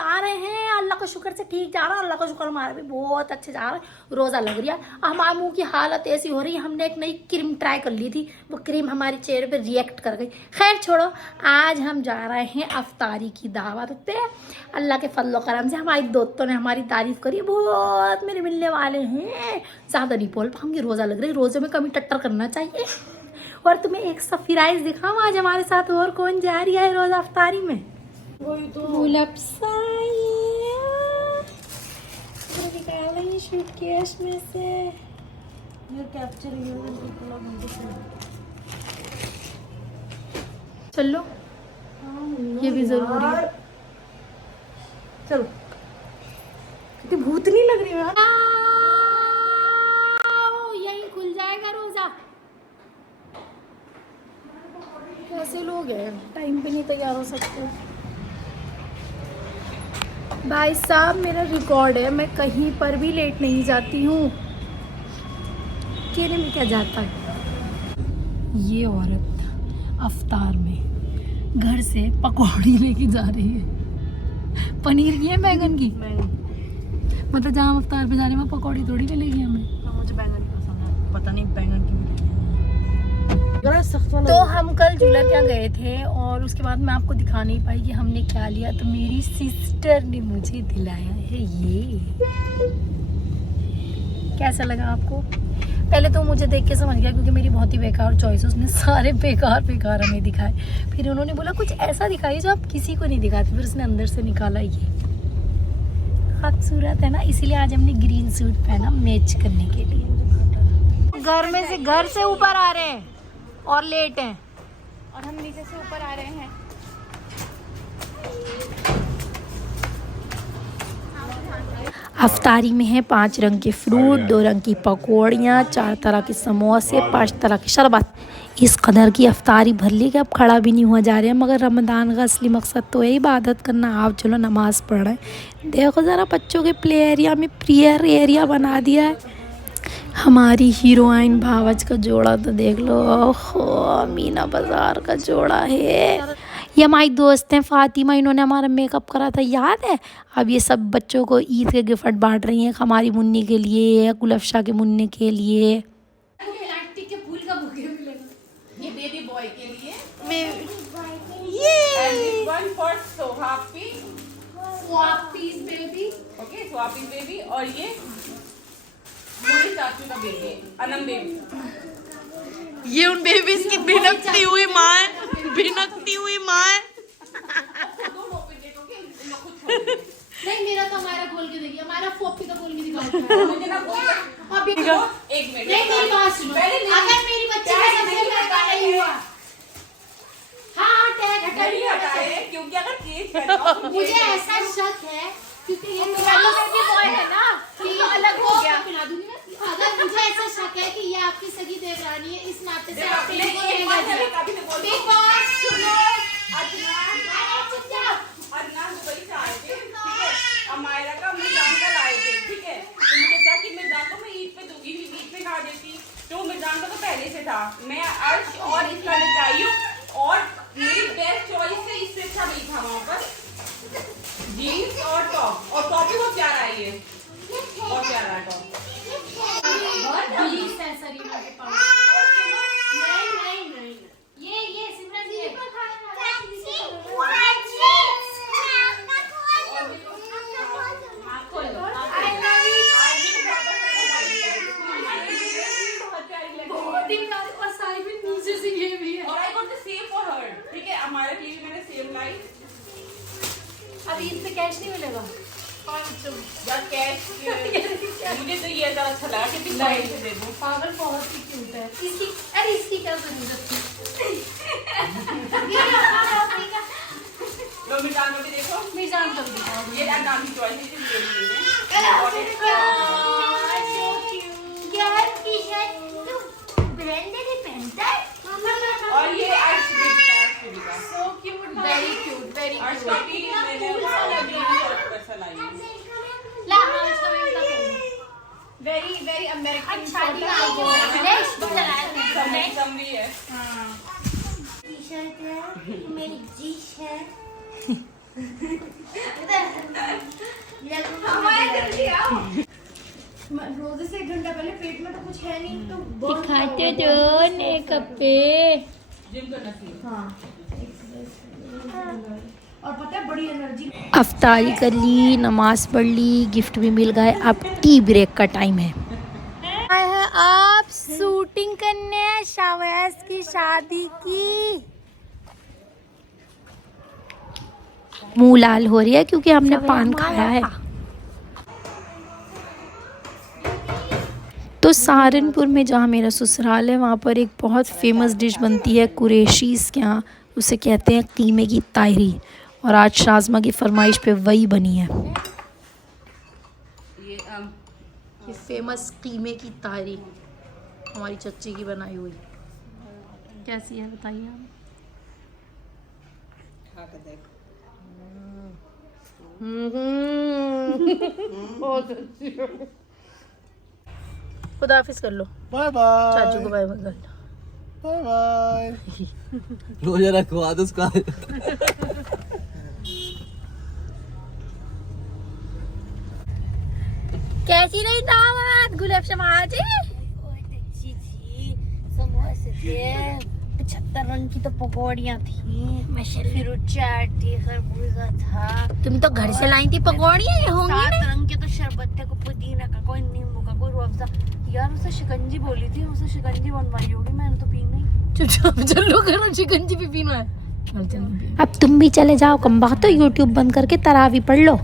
जा रहे हैं, अल्लाह का शुक्र से ठीक जा रहा है, अल्लाह का शुक्र हमारा भी बहुत अच्छे जा रहा है। रोज़ा लग रही है, हमारे मुंह की हालत ऐसी हो रही है। हमने एक नई क्रीम ट्राई कर ली थी, वो क्रीम हमारे चेहरे पे रिएक्ट कर गई। खैर छोड़ो, आज हम जा रहे हैं अफ्तारी की दावत पे। अल्लाह के फजल करम से हमारी दोस्तों ने हमारी तारीफ करी, बहुत मेरे मिलने वाले हैं। ज़्यादा नहीं बोल पाऊंगी, रोज़ा लग रही है, रोज़े में कमी टट्टर करना चाहिए। और तुम्हें एक सरप्राइज दिखाऊं, आज हमारे साथ और कौन जा रही है रोज़ा अफ्तारी में। वही तो सूटकेस में से चलो, ये भी जरूरी है। चलो, कितनी भूतनी लग रही है यार। यही खुल जाएगा रोजा। कैसे लोग हैं, टाइम पे नहीं तैयार हो सकते। भाई साहब, मेरा रिकॉर्ड है, मैं कहीं पर भी लेट नहीं जाती हूँ। कहने में क्या जाता है। ये औरत अफ्तार में घर से पकौड़ी लेके जा रही है। पनीर की है, बैंगन की? मतलब जहाँ हम अफ्तार पे जा रहे हैं वहाँ पकौड़ी थोड़ी मिलेगी हमें। मुझे बैंगन की पसंद है, पता नहीं बैंगन की मिलेगी। तो हम कल झूला क्या गए थे और उसके बाद मैं आपको दिखा नहीं पाई कि हमने क्या लिया। तो मेरी सिस्टर ने मुझे दिलाया है ये। कैसा लगा आपको? पहले तो मुझे देख के समझ गया क्योंकि मेरी बहुत ही बेकार चॉइस है, उसने सारे बेकार बेकार हमें दिखाए। फिर उन्होंने बोला कुछ ऐसा दिखाइए जो आप किसी को नहीं दिखाते। फिर उसने अंदर से निकाला ये। खूबसूरत है ना, इसीलिए आज हमने ग्रीन सूट पहना मैच करने के लिए। घर से ऊपर आ रहे हैं और लेट हैं, और हम नीचे से ऊपर आ रहे हैं। अफ्तारी में है 5 रंग के फ्रूट, 2 रंग की पकौड़ियाँ, 4 तरह के समोसे, 5 तरह के शरबत। इस कदर की अफ्तारी भर ली कि अब खड़ा भी नहीं हुआ जा रहा है। मगर रमज़ान का असली मकसद तो है इबादत करना। आप चलो नमाज़ पढ़ रहे हैं। देखो ज़रा, बच्चों के प्ले एरिया में प्रेयर एरिया बना दिया है। हमारी हीरोइन भावज का जोड़ा तो देख लो, ओहो, मीना बाजार का जोड़ा है। ये हमारी दोस्त हैं फातिमा, इन्होंने हमारा मेकअप करा था, याद है। अब ये सब बच्चों को ईद के गिफ्ट बांट रही हैं। हमारी मुन्नी के लिए, गुलफशा के मुन्ने के लिए। प्लास्टिक के फूल का बुके मिलेगा। ये बेबी बॉय के लिए, And this one for Sohapi. स्वापीज बेबी। Okay, Sohapi baby. और ये मोनी चाचू का बेबी, अनम बेबी। ये उन बेबीज की भिनकती हुई माँ है, भिनकती हुई माँ है। नहीं, मेरा तो हमारा खोल के देखिए, हमारा फोपी का खोल के दिखाओ। मुझे ना कोई अभी एक मिनट, नहीं, मेरी बात सुनो। अगर मेरी बच्ची का सबसे पैदा नहीं हुआ, हाँ टैग नहीं हटाए, क्योंकि अगर केस है मुझे ऐसा शक है क्योंकि ये तो बेबी बॉय है ना, कि अलग हो गया। पिला दूंगी मैं। अगर मुझे ऐसा शक है कि ये आपकी सगी देवरानी है, इस नाते से आप इनको देगा जी। बिग बॉस सुनो, अदनान दुबई से आए थे, ठीक है। अमायरा का मिर्जान का लाए थे, ठीक है। तो मुझे कहा कि मिर्जान को मैं ईद पे दूंगी, ईद पे खा देती। तो मिर्जान का तो पहले से था। मैं अर्श और इसका लेके आई हूँ, और मेरी बेस्ट चॉइस है, इससे अच्छा नहीं था वहाँ पर। जीन्स और टॉप, और टॉप भी बहुत प्यारा है ये, बहुत प्यारा है टॉप। नहीं, ये सिमरन जी और सारी भी नीचे से ये भी है। और I got the same for her, ठीक है। हमारे लिए भी मैंने सेम लाई। अब ईद पे कैश नहीं मिलेगा। कैश मुझे तो ये ज़्यादा अच्छा लगा कि दिवाली से दे दूँ। पागल बहुत ही क्यूट है। इसकी क्या जरूरत थी। लो मिर्जान को भी देखो, मिर्जान को भी दिखाओ। ये अदनान की चॉइस है, इसलिए ले ली है। और ये अर्श बेबी का, So cute, very cute, very अर्श का भी मैंने पैसा लाई है। very very American समरी है। टी-शर्ट है, मेरी जीश है। रोजे से 1 घंटा पहले पेट में तो कुछ है नहीं तो दिखाते दो मेकअप पे। जिम करना चाहिए। हाँ और पता है बड़ी एनर्जी। अफ्तारी कर ली, नमाज पढ़ ली, गिफ्ट भी मिल गए। अब टी ब्रेक का टाइम है। आप शूटिंग करने शावैस की शादी की। मुंह लाल हो रही है क्योंकि हमने पान खाया है। तो सहारनपुर में जहाँ मेरा ससुराल है वहाँ पर एक बहुत फेमस डिश बनती है कुरैशीज़ के यहाँ, उसे कहते हैं कीमे की तायरी। और आज शाज़मा की फरमाइश पे वही बनी है, ये फेमस कीमे की तायरी हमारी चच्ची की बनाई हुई। कैसी है बताइए आप। खुदा हाफिज कर लो। Bye bye. चाचू को बाय बाय कर लो। Bye bye. रोजा रखवा दो उसका। कैसी रही दावत गुलाब शमाज? समोसे थे, 75 रंग की तो पकौड़ियाँ थी, फिर चाट थी, खरबूजा था। तुम तो घर से लाई थी पकौड़ियाँ, ये होंगी 7 रंग के तो शरबत थे, कोई पुदीना का, कोई नींबू का, कोई रूह अफ़ज़ा। यार उसे शिकंजी बोली थी, उसे शिकंजी बनवाई होगी, मैंने तो पी नहीं। चुपचाप चलो, घर शिकंजी भी पीना है। अब तुम भी चले जाओ, कम बात तो यूट्यूब बंद करके तरावी पढ़ लो।